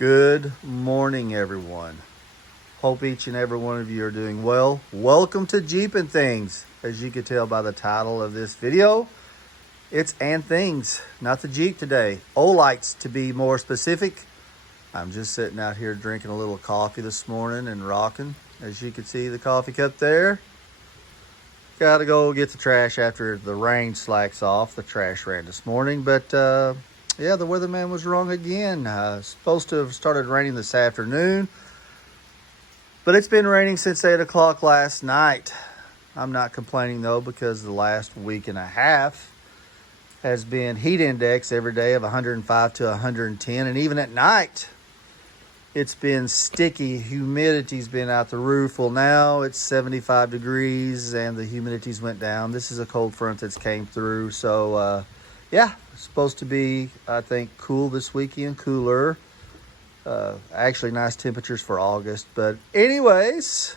Good morning, everyone. Hope each and every one of you are doing well. Welcome to Jeep and Things. As you can tell by the title of this video, it's and things, not the Jeep today. Olights to be more specific. I'm just sitting out here drinking a little coffee this morning and rocking. As you can see, the coffee cup there. Gotta go get the trash after the rain slacks off. The trash ran this morning, but yeah, the weatherman was wrong again. Supposed to have started raining this afternoon, but it's been raining since 8 o'clock last night. I'm not complaining though, because the last week and a half has been heat index every day of 105 to 110, and even at night it's been sticky. Humidity's been out the roof. Well, now it's 75 degrees and the humidity's went down. This is a cold front that's came through, so yeah, it's supposed to be, I think, cool this weekend, cooler. Actually nice temperatures for August. But anyways,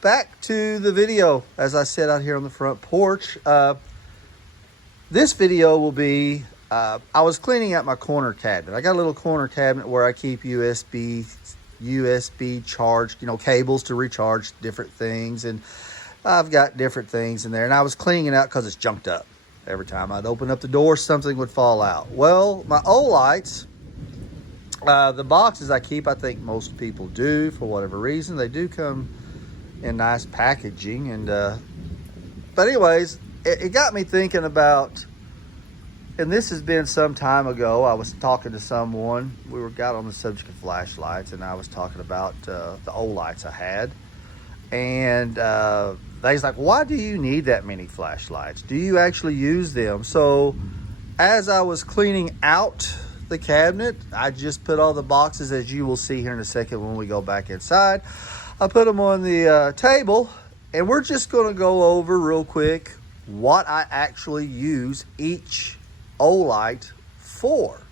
back to the video. As I said out here on the front porch, this video will be, I was cleaning out my corner cabinet. I got a little corner cabinet where I keep USB charged, cables to recharge different things. And I've got different things in there. And I was cleaning it out because it's junked up. Every time I'd open up the door, something would fall out. Well, my Olights, the boxes I keep, I think most people do for whatever reason. They do come in nice packaging. And but anyways, it got me thinking about, and this has been some time ago. I was talking to someone. We got on the subject of flashlights, and I was talking about the Olights I had. And they's like, why do you need that many flashlights? Do you actually use them? So as I was cleaning out the cabinet, I just put all the boxes, as you will see here in a second when we go back inside. I put them on the table, and we're just going to go over real quick what I actually use each Olight for.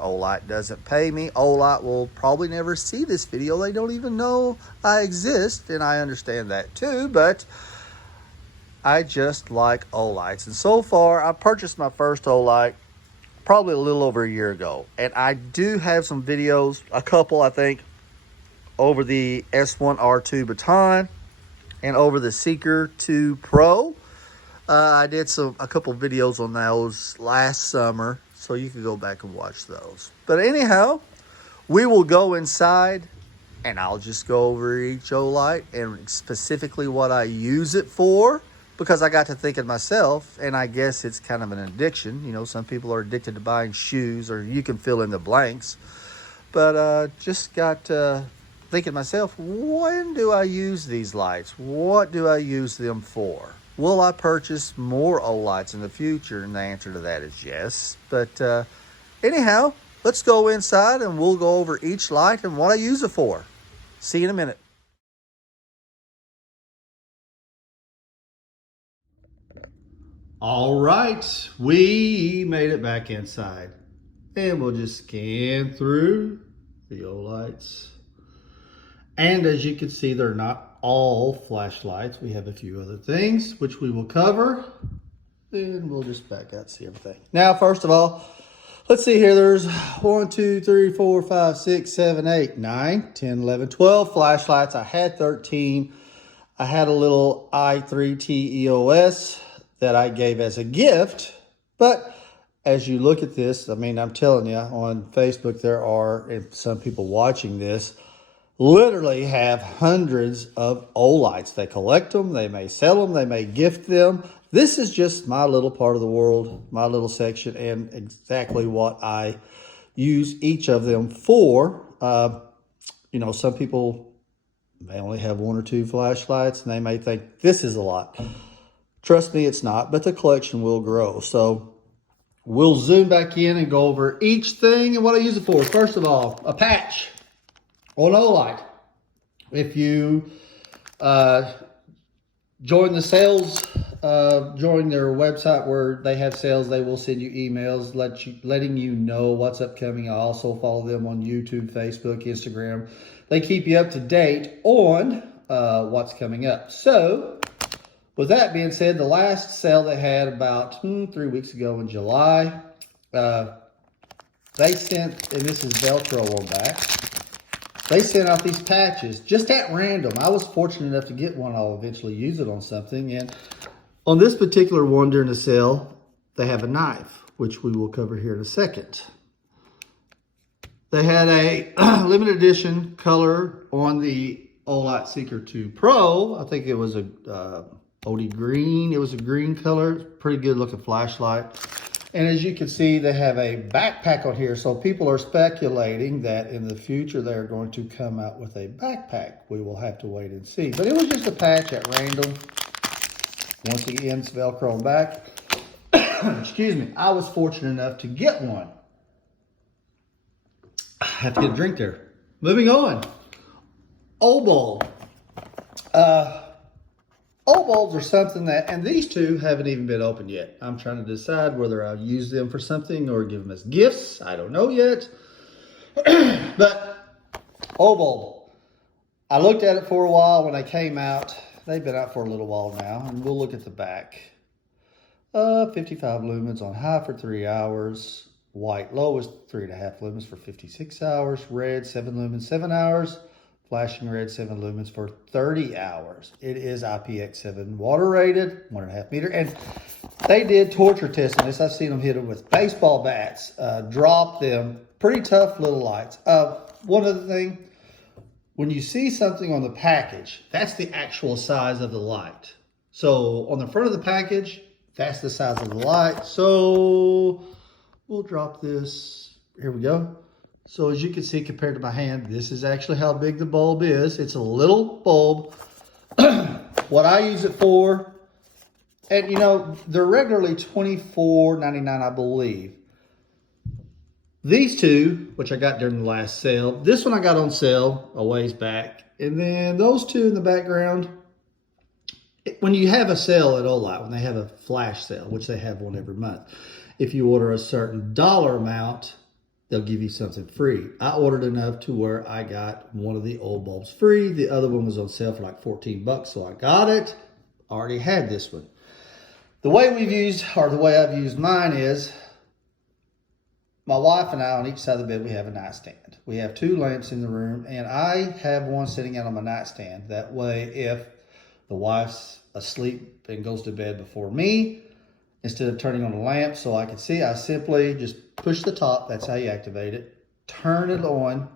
Olight doesn't pay me. Olight will probably never see this video. They don't even know I exist, and I understand that too, but I just like Olights. And so far, I purchased my first Olight probably a little over a year ago, and I do have some videos, a couple I think, over the S1R2 Baton and over the Seeker 2 Pro. I did a couple videos on those last summer, so you can go back and watch those. But anyhow, we will go inside, and I'll just go over each Olight and specifically what I use it for, because I got to thinking myself, and I guess it's kind of an addiction. Some people are addicted to buying shoes, or you can fill in the blanks. But just got thinking myself, when do I use these lights? What do I use them for? Will I purchase more Olights in the future? And the answer to that is yes. But anyhow, let's go inside and we'll go over each light and what I use it for. See you in a minute. All right, we made it back inside. And we'll just scan through the Olights. And as you can see, they're not all flashlights. We have a few other things which we will cover. Then we'll just back out and see everything. Now, first of all, let's see here. There's 1, 2, 3, 4, 5, 6, 7, 8, 9, 10, 11, 12 flashlights. I had 13. I had a little i3T EOS that I gave as a gift. But as you look at this, I'm telling you, on Facebook, there are, and some people watching this, literally have hundreds of Olights. They collect them, they may sell them, they may gift them. This is just my little part of the world, my little section, and exactly what I use each of them for. Some people may only have 1 or 2 flashlights, and they may think this is a lot. Trust me, it's not, but the collection will grow. So we'll zoom back in and go over each thing and what I use it for. First of all, a patch on Olight. If you join the sales, join their website where they have sales, they will send you emails letting you know what's upcoming. I also follow them on YouTube, Facebook, Instagram. They keep you up to date on what's coming up. So with that being said, the last sale they had about 3 weeks ago in July, they sent, and this is Velcro on back, they sent out these patches just at random. I was fortunate enough to get one. I'll eventually use it on something. And on this particular one during the sale, they have a knife, which we will cover here in a second. They had a limited edition color on the Olight Seeker 2 Pro. I think it was a OD green. It was a green color. Pretty good looking flashlight. And as you can see, they have a backpack on here. So people are speculating that in the future, they're going to come out with a backpack. We will have to wait and see. But it was just a patch at random. Once again, it's Velcro on back. Excuse me. I was fortunate enough to get one. I have to get a drink there. Moving on. O-bulb. O-bulbs are something that, and these two haven't even been opened yet. I'm trying to decide whether I'll use them for something or give them as gifts. I don't know yet. But O-bulb. I looked at it for a while when they came out. They've been out for a little while now, and we'll look at the back. 55 lumens on high for 3 hours. White low is 3.5 lumens for 56 hours. Red 7 lumens 7 hours. Flashing red 7 lumens for 30 hours. It is IPX7 water rated, 1.5 meter. And they did torture testing this. I've seen them hit them with baseball bats, drop them. Pretty tough little lights. One other thing, when you see something on the package, that's the actual size of the light. So on the front of the package, that's the size of the light. So we'll drop this. Here we go. So as you can see, compared to my hand, this is actually how big the bulb is. It's a little bulb. What I use it for, and you know, they're regularly $24.99, I believe. These two, which I got during the last sale, this one I got on sale a ways back. And then those two in the background, when you have a sale at Olight, when they have a flash sale, which they have one every month, if you order a certain dollar amount, they'll give you something free. I ordered enough to where I got one of the old bulbs free. The other one was on sale for like 14 bucks, so I got it. I already had this one. The way we've used, or the way I've used mine is, my wife and I, on each side of the bed, we have a nightstand. We have 2 lamps in the room, and I have one sitting out on my nightstand. That way, if the wife's asleep and goes to bed before me, instead of turning on the lamp so I can see, I simply just push the top. That's how you activate it. Turn it on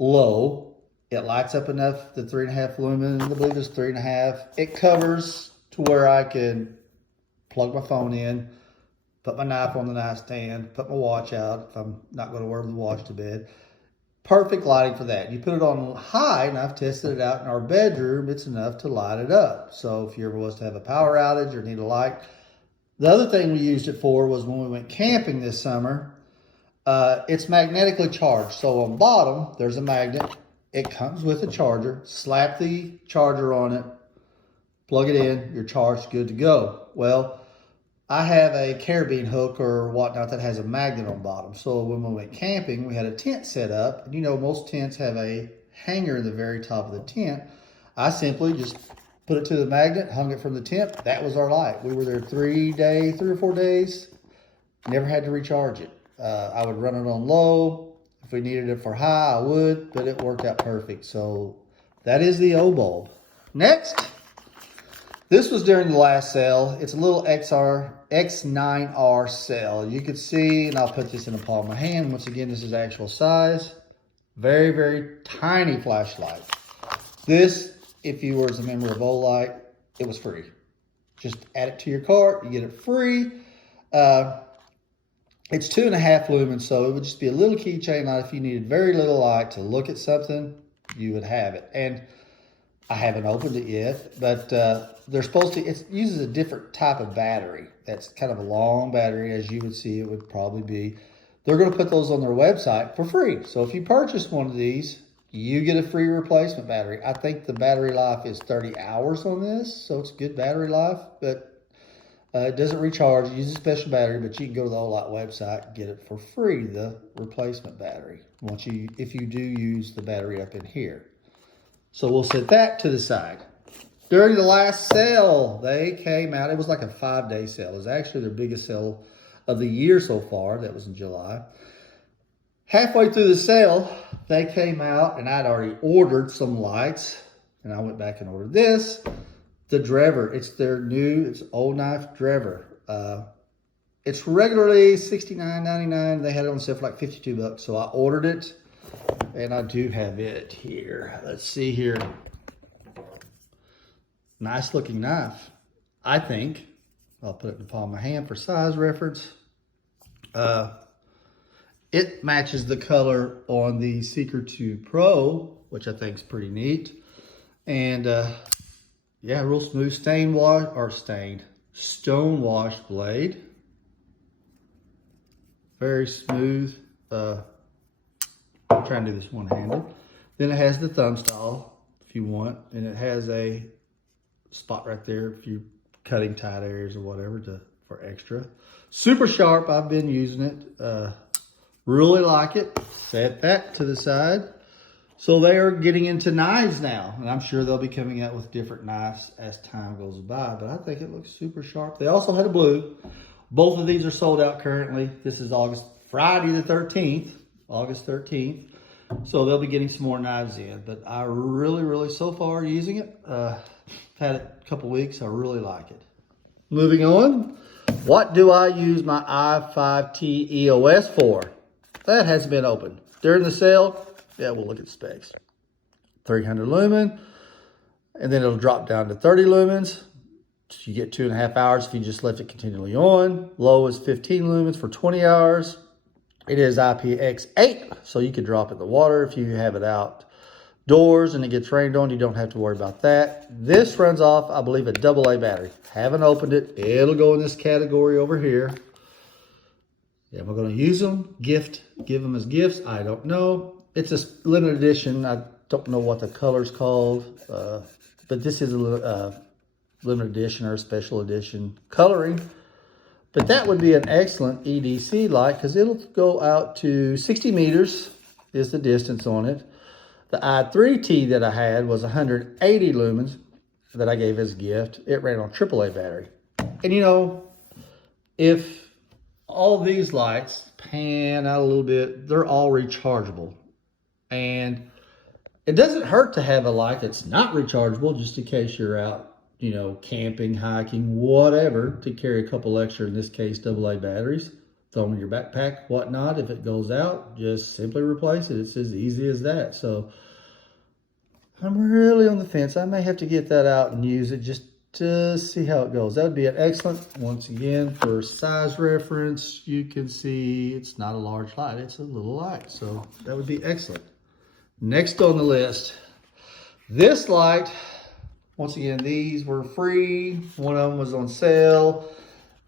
low. It lights up enough, the 3.5 lumen, I believe it's 3.5. It covers to where I can plug my phone in, put my knife on the nightstand, put my watch out if I'm not going to wear the watch to bed. Perfect lighting for that. You put it on high, and I've tested it out in our bedroom. It's enough to light it up. So if you ever was to have a power outage or need a light. The other thing we used it for was when we went camping this summer. It's magnetically charged. So on bottom, there's a magnet. It comes with a charger. Slap the charger on it. Plug it in. You're charged, good to go. Well, I have a carabine hook or whatnot that has a magnet on bottom. So when we went camping, we had a tent set up. And you know, most tents have a hanger in the very top of the tent. I simply just put it to the magnet, hung it from the tent. That was our light. We were there 3 or 4 days. Never had to recharge it. I would run it on low. If we needed it for high, I would, but it worked out perfect. So that is the O-bulb. Next, this was during the last sale. It's a little X9R sale. You can see, and I'll put this in the palm of my hand. Once again, this is actual size. Very, very tiny flashlight. This, if you were as a member of Olight, it was free. Just add it to your cart, you get it free. It's 2.5 lumens, so it would just be a little keychain light. If you needed very little light to look at something, you would have it. And I haven't opened it yet, but they're supposed to, it uses a different type of battery. That's kind of a long battery, as you would see it would probably be. They're going to put those on their website for free. So if you purchase one of these, you get a free replacement battery. I think the battery life is 30 hours on this, so it's good battery life, but it doesn't recharge. It uses a special battery, but you can go to the Olight website and get it for free, the replacement battery, if you do use the battery up in here. So we'll set that to the side. During the last sale, they came out. It was like a 5-day sale. It was actually their biggest sale of the year so far. That was in July. Halfway through the sale, they came out and I'd already ordered some lights, and I went back and ordered this, the Drever. It's their new, it's Old Knife Drever. It's regularly $69.99. They had it on sale for like 52 bucks. So I ordered it, and I do have it here. Let's see here. Nice looking knife, I think. I'll put it in the palm of my hand for size reference. It matches the color on the Seeker 2 Pro, which I think is pretty neat. And yeah, real smooth stone wash blade. Very smooth. I'm trying to do this one-handed. Then it has the thumb style if you want, and it has a spot right there if you're cutting tight areas or whatever for extra. Super sharp. I've been using it. Really like it. Set that to the side. So they are getting into knives now, and I'm sure they'll be coming out with different knives as time goes by, but I think it looks super sharp. They also had a blue. Both of these are sold out currently. This is Friday the 13th, August 13th. So they'll be getting some more knives in, but I really, so far using it, had it a couple weeks. I really like it. Moving on, what do I use my i5T EOS for? That hasn't been opened. During the sale, yeah, we'll look at specs. 300 lumen, and then it'll drop down to 30 lumens. You get 2.5 hours if you just left it continually on. Low is 15 lumens for 20 hours. It is IPX8, so you can drop it in the water if you have it outdoors and it gets rained on. You don't have to worry about that. This runs off, I believe, a AA battery. Haven't opened it. It'll go in this category over here. Am I going to use them? Give them as gifts? I don't know. It's a limited edition. I don't know what the color's called, but this is a limited edition or special edition coloring. But that would be an excellent EDC light because it'll go out to 60 meters is the distance on it. The i3T that I had was 180 lumens that I gave as a gift. It ran on AAA battery. And you know, if all these lights pan out a little bit, they're all rechargeable. And it doesn't hurt to have a light that's not rechargeable just in case you're out, you know, camping, hiking, whatever, to carry a couple extra, in this case, AA batteries. Throw them in your backpack, whatnot. If it goes out, just simply replace it. It's as easy as that. So I'm really on the fence. I may have to get that out and use it just to see how it goes. That would be an excellent, once again, for size reference, you can see it's not a large light, it's a little light. So that would be excellent. Next on the list, this light, once again, these were free. One of them was on sale.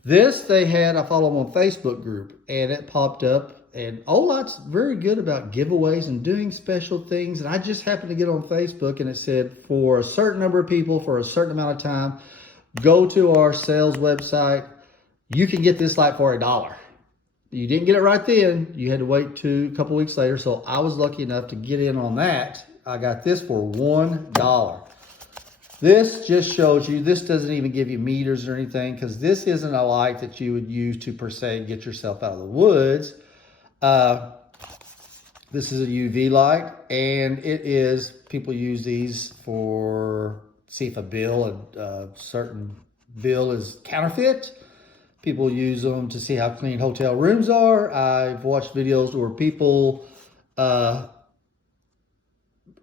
This they had, I follow them on Facebook group, and it popped up. And Olight's very good about giveaways and doing special things. And I just happened to get on Facebook, and it said for a certain number of people for a certain amount of time, go to our sales website. You can get this light for $1. You didn't get it right then. You had to wait a couple weeks later. So I was lucky enough to get in on that. I got this for $1. This just shows you, this doesn't even give you meters or anything, because this isn't a light that you would use to, per se, get yourself out of the woods. This is a UV light, and it is, people use these for, see if a certain bill is counterfeit. People use them to see how clean hotel rooms are. I've watched videos where people,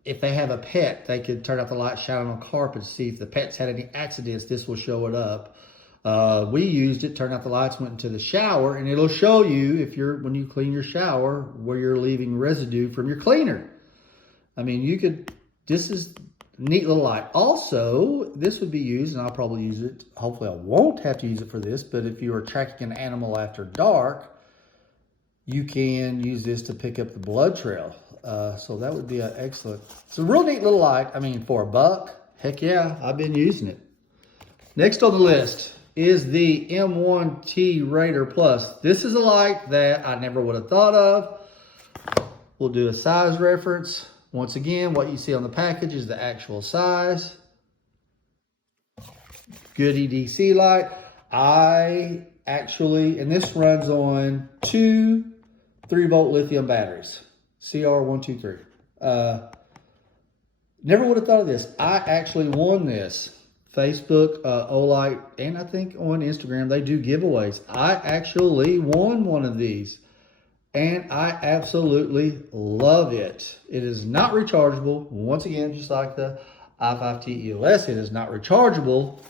if they have a pet, they could turn out the light, shine on carpet to see if the pet's had any accidents. This will show it up. We used it, turned out the lights, went into the shower, and it'll show you when you clean your shower where you're leaving residue from your cleaner. I mean, this is a neat little light. Also, this would be used, and I'll probably use it. Hopefully I won't have to use it for this, but if you are tracking an animal after dark, you can use this to pick up the blood trail. So that would be an excellent. It's a real neat little light. I mean, for $1, heck yeah, I've been using it. Next on the list is the M1T Raider Plus. This is a light that I never would have thought of. We'll do a size reference. Once again, what you see on the package is the actual size. Good EDC light. And this runs on 2 3-volt lithium batteries, CR123. Never would have thought of this. I actually won this. Facebook, Olight, and I think on Instagram, they do giveaways. I actually won one of these, and I absolutely love it. It is not rechargeable. Once again, just like the i5T EOS, it is not rechargeable,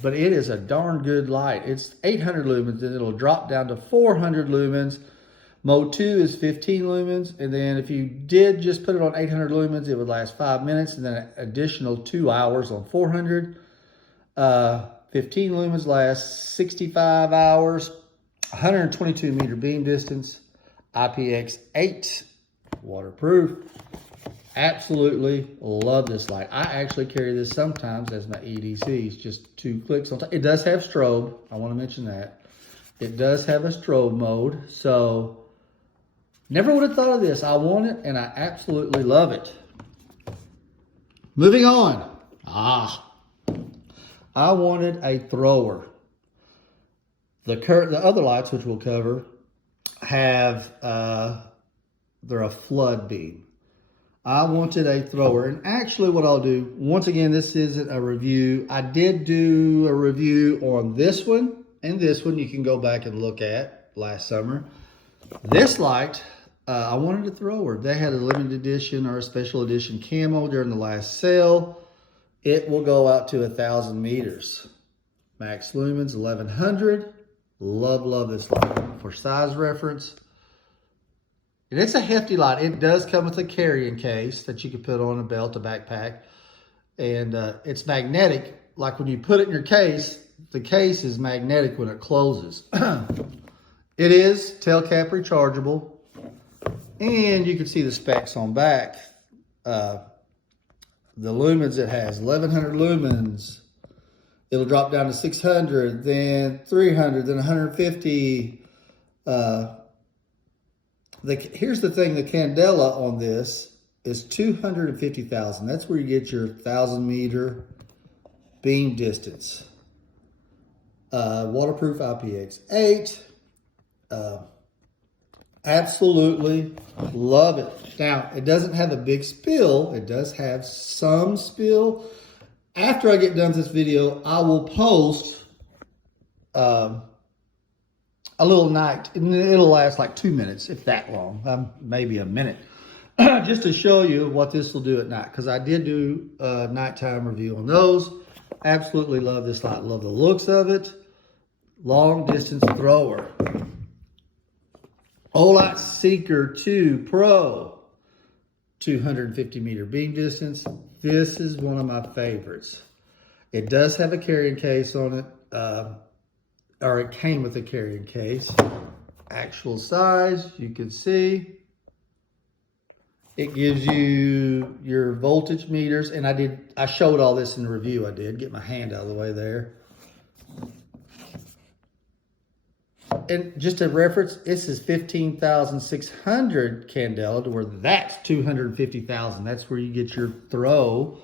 but it is a darn good light. It's 800 lumens, and it'll drop down to 400 lumens. Mode 2 is 15 lumens, and then if you did just put it on 800 lumens, it would last 5 minutes, and then an additional 2 hours on 400. 15 lumens lasts 65 hours, 122 meter beam distance, IPX8, waterproof. Absolutely love this light. I actually carry this sometimes as my EDCs, just 2 clicks on top. It does have strobe, I want to mention that. It does have a strobe mode, so never would have thought of this. I want it, and I absolutely love it. Moving on. I wanted a thrower. The other lights, which we'll cover, have, they're a flood beam. I wanted a thrower, and actually what I'll do, once again, this isn't a review. I did do a review on this one, and this one you can go back and look at last summer. This light, I wanted a thrower. They had a limited edition or a special edition camo during the last sale. It will go out to 1,000 meters. Max lumens, 1,100. Love this light. For size reference, and it's a hefty light. It does come with a carrying case that you can put on a belt, a backpack. And it's magnetic. Like when you put it in your case, the case is magnetic when it closes. It is tail cap rechargeable. And you can see the specs on back. The lumens it has, 1,100 lumens. It'll drop down to 600, then 300, then 150. Here's the thing, the candela on this is 250,000. That's where you get your 1,000 meter beam distance. Waterproof IPX8. Absolutely love it. Now, it doesn't have a big spill. It does have some spill. After I get done with this video, I will post a little night. And it'll last like 2 minutes, if that long, maybe a minute. Just to show you what this will do at night. Because I did do a nighttime review on those. Absolutely love this light. Love the looks of it. Long distance thrower. Olight Seeker 2 Pro, 250 meter beam distance. This is one of my favorites. It does have a carrying case on it, or it came with a carrying case. Actual size, you can see. It gives you your voltage meters, and I showed all this in the review. I did get my hand out of the way there. And just a reference, this is 15,600 candela, to where that's 250,000. That's where you get your throw,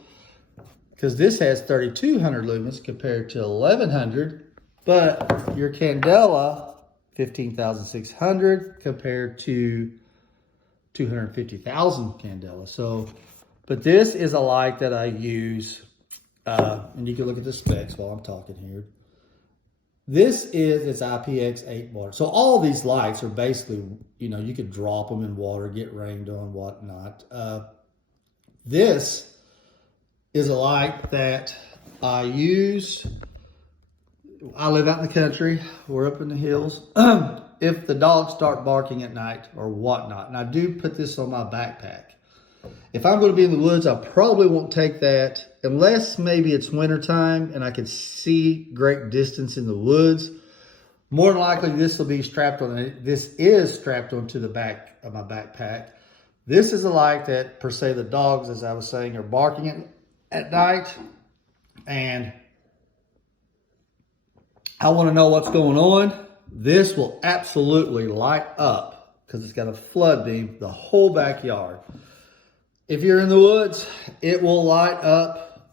because this has 3,200 lumens compared to 1,100. But your candela, 15,600 compared to 250,000 candela. So, but this is a light that I use, and you can look at the specs while I'm talking here. This is its IPX8 water. So all these lights are basically, you know, you could drop them in water, get rained on, whatnot. This is a light that I use. I live out in the country. We're up in the hills. If the dogs start barking at night or whatnot, and I do put this on my backpack. If I'm going to be in the woods, I probably won't take that unless maybe it's wintertime and I can see great distance in the woods. More than likely, this will be strapped on. This is strapped onto the back of my backpack. This is a light that, per se, the dogs, as I was saying, are barking at night. And I want to know what's going on. This will absolutely light up because it's got a flood beam, the whole backyard. If you're in the woods, it will light up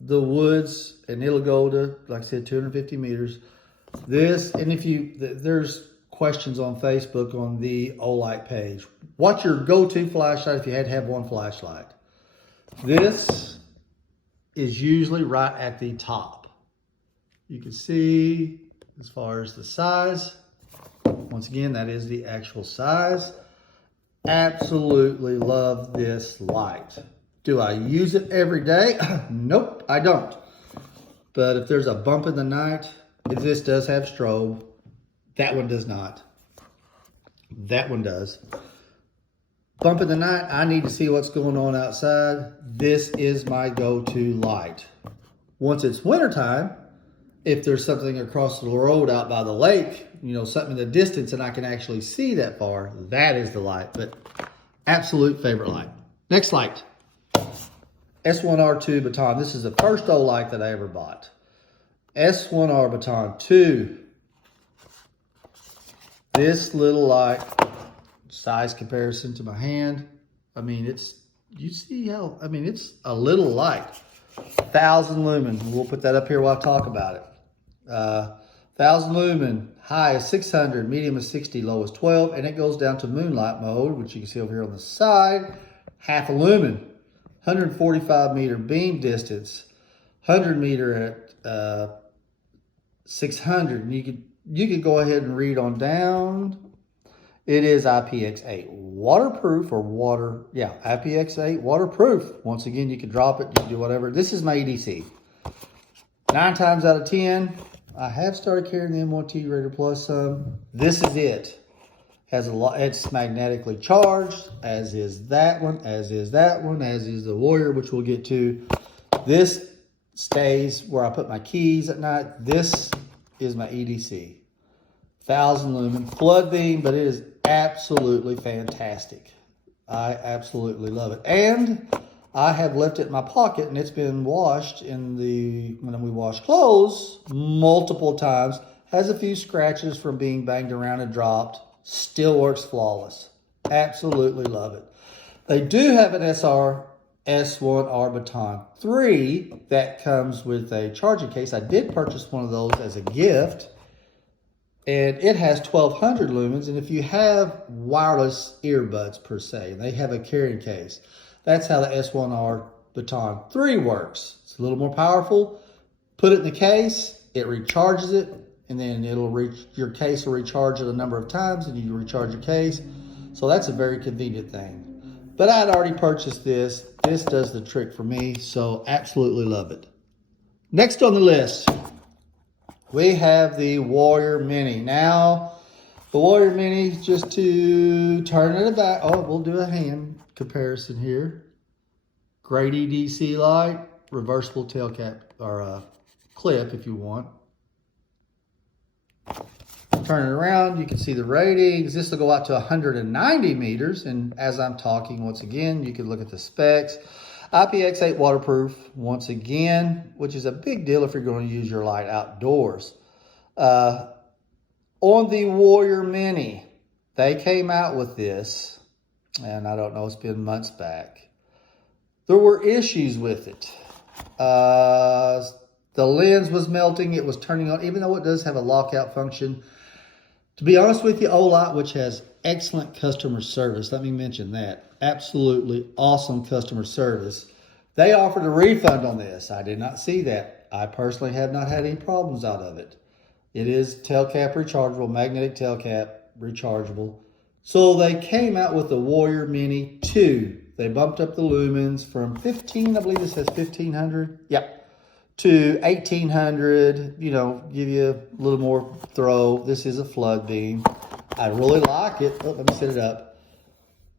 the woods, and it'll go to, like I said, 250 meters. This, and if you, there's questions on Facebook on the Olight page. What's your go-to flashlight if you had to have one flashlight? This is usually right at the top. You can see as far as the size. Once again, that is the actual size. Absolutely love this light. Do I use it every day? Nope, I don't. But if there's a bump in the night, this does have strobe. That one does not. That one does. Bump in the night, I need to see what's going on outside. This is my go-to light. Once it's wintertime, if there's something across the road out by the lake, you know, something in the distance and I can actually see that far, that is the light. But absolute favorite light. Next light. S1R2 Baton. This is the first Olight that I ever bought. S1R Baton 2. This little light, size comparison to my hand. I mean, it's, you see how, I mean, it's a little light. 1,000 lumen. We'll put that up here while I talk about it. 1,000 lumen, high is 600, medium is 60, low is 12, and it goes down to moonlight mode, which you can see over here on the side. Half a lumen, 145 meter beam distance, 100 meter at 600. And you could go ahead and read on down. It is IPX8 waterproof or IPX8 waterproof. Once again, you can drop it, you can do whatever. This is my EDC. 9 times out of 10, I have started carrying the M1T Raider Plus some. This is it. Has a lot. It's magnetically charged, as is that one, as is that one, as is the Warrior, which we'll get to. This stays where I put my keys at night. This is my EDC. 1,000 lumen flood beam, but it is absolutely fantastic. I absolutely love it. And I have left it in my pocket and it's been washed when we wash clothes multiple times. Has a few scratches from being banged around and dropped. Still works flawless. Absolutely love it. They do have an S1R Baton 3 that comes with a charging case. I did purchase one of those as a gift. And it has 1,200 lumens. And if you have wireless earbuds per se, they have a carrying case. That's how the S1R Baton 3 works. It's a little more powerful. Put it in the case, it recharges it, and then your case will recharge it a number of times, and you recharge your case. So that's a very convenient thing. But I had already purchased this. This does the trick for me, so absolutely love it. Next on the list, we have the Warrior Mini. Now, the Warrior Mini, just to turn it back. Oh, we'll do a hand comparison here. Great EDC light, reversible tail cap or clip if you want. Turn it around, you can see the ratings. This will go out to 190 meters. And as I'm talking, once again, you can look at the specs. IPX8 waterproof, once again, which is a big deal if you're going to use your light outdoors. On the Warrior Mini, they came out with this, and I don't know, it's been months back. There were issues with it. The lens was melting, it was turning on, even though it does have a lockout function. To be honest with you, Olight, which has excellent customer service, let me mention that. Absolutely awesome customer service. They offered a refund on this. I did not see that. I personally have not had any problems out of it. It is tail cap rechargeable, magnetic tail cap rechargeable. So they came out with the Warrior Mini 2. They bumped up the lumens from 15, I believe this has 1,500. Yep. To 1,800, you know, give you a little more throw. This is a flood beam. I really like it. Oh, let me set it up.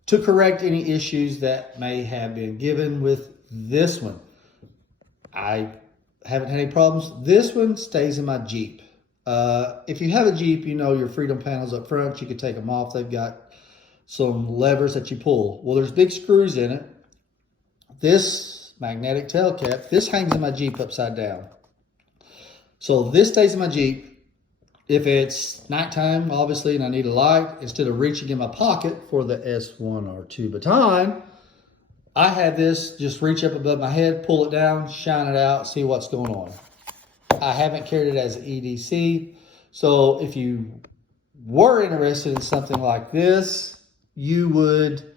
To correct any issues that may have been given with this one. I haven't had any problems. This one stays in my Jeep. If you have a Jeep, you know your freedom panels up front. You can take them off. They've got some levers that you pull. Well, there's big screws in it. This magnetic tail cap, this hangs in my Jeep upside down. So this stays in my Jeep. If it's nighttime, obviously, and I need a light, instead of reaching in my pocket for the S1R2 Baton, I have this just reach up above my head, pull it down, shine it out, see what's going on. I haven't carried it as an EDC, so if you were interested in something like this, you would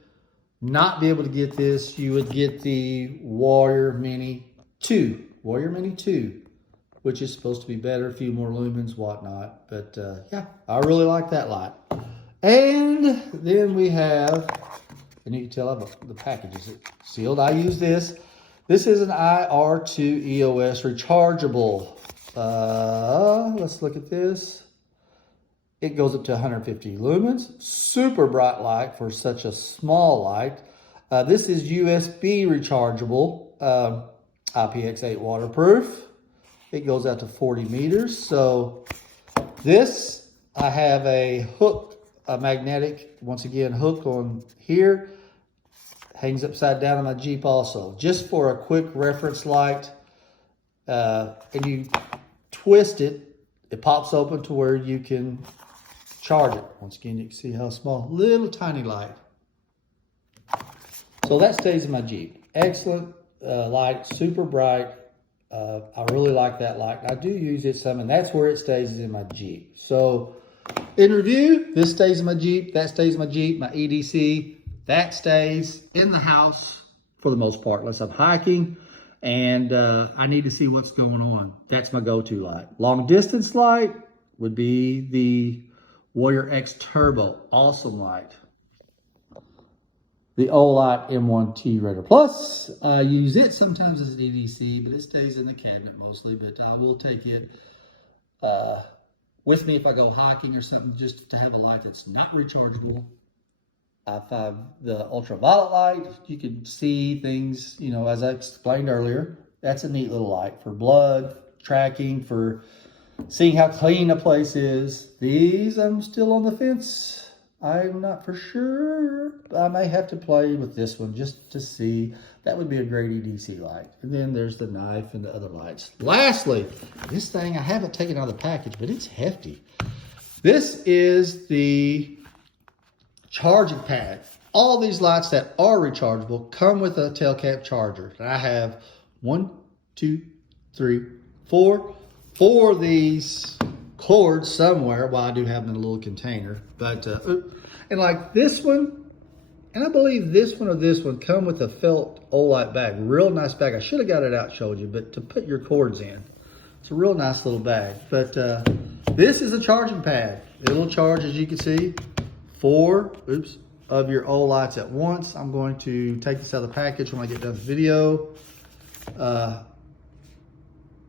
not be able to get this. You would get the Warrior Mini 2. Warrior Mini 2, which is supposed to be better, a few more lumens, whatnot. But yeah, I really like that light. And then we have, and you can tell the package is sealed. I use this. This is an IR2 EOS rechargeable. Let's look at this. It goes up to 150 lumens. Super bright light for such a small light. This is USB rechargeable, IPX8 waterproof. It goes out to 40 meters. So this, I have a hook, a magnetic, once again, hook on here. Hangs upside down on my Jeep also. Just for a quick reference light. And you twist it, it pops open to where you can charge it. Once again, you can see how small, little tiny light. So that stays in my Jeep. Excellent light, super bright. I really like that light. I do use it some, and that's where it stays, is in my Jeep. So in review, this stays in my Jeep, that stays in my Jeep, my EDC, that stays in the house for the most part, unless I'm hiking and I need to see what's going on. That's my go-to light. Long distance light would be the Warrior X Turbo, awesome light. The Olight M1T Radar Plus, I use it sometimes as an EDC, but it stays in the cabinet mostly, but I will take it with me if I go hiking or something, just to have a light that's not rechargeable. I5, the ultraviolet light, you can see things, you know, as I explained earlier. That's a neat little light for blood tracking, for seeing how clean a place is. These, I'm still on the fence. I'm not for sure. I may have to play with this one just to see. That would be a great EDC light. And then there's the knife and the other lights. Lastly, this thing, I haven't taken out of the package, but it's hefty. This is the charging pad. All these lights that are rechargeable come with a tail cap charger. And I have 1, 2, 3, 4 of these cords somewhere. Well, I do have them in a little container, but and like this one, and I believe this one or this one come with a felt Olight bag. Real nice bag. I should have got it out and showed you, but to put your cords in. It's a real nice little bag. But this is a charging pad. It'll charge, as you can see, 4 of your Olights at once. I'm going to take this out of the package when I get done with the video.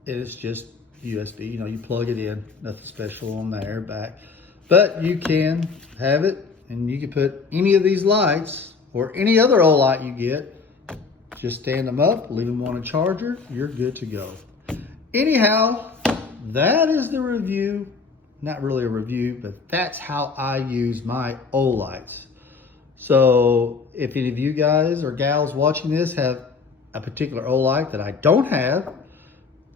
It's just USB, you know, you plug it in, nothing special on there back. But you can have it, and you can put any of these lights or any other Olight you get, just stand them up, leave them on a charger, you're good to go. Anyhow, that is the review. Not really a review, but that's how I use my Olights. So if any of you guys or gals watching this have a particular Olight that I don't have,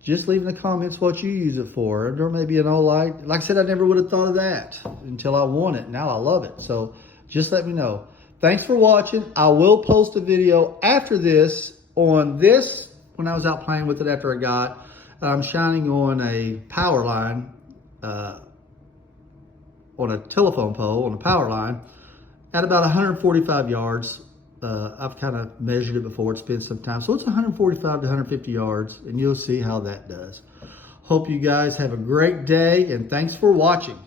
just leave in the comments what you use it for. There may be an Olight. Like I said, I never would have thought of that until I won it. Now I love it. So just let me know. Thanks for watching. I will post a video after this on this when I was out playing with it after I got. I'm shining on a power line, on a telephone pole, on a power line at about 145 yards. I've kind of measured it before. It's been some time. So it's 145 to 150 yards, and you'll see how that does. Hope you guys have a great day, and thanks for watching.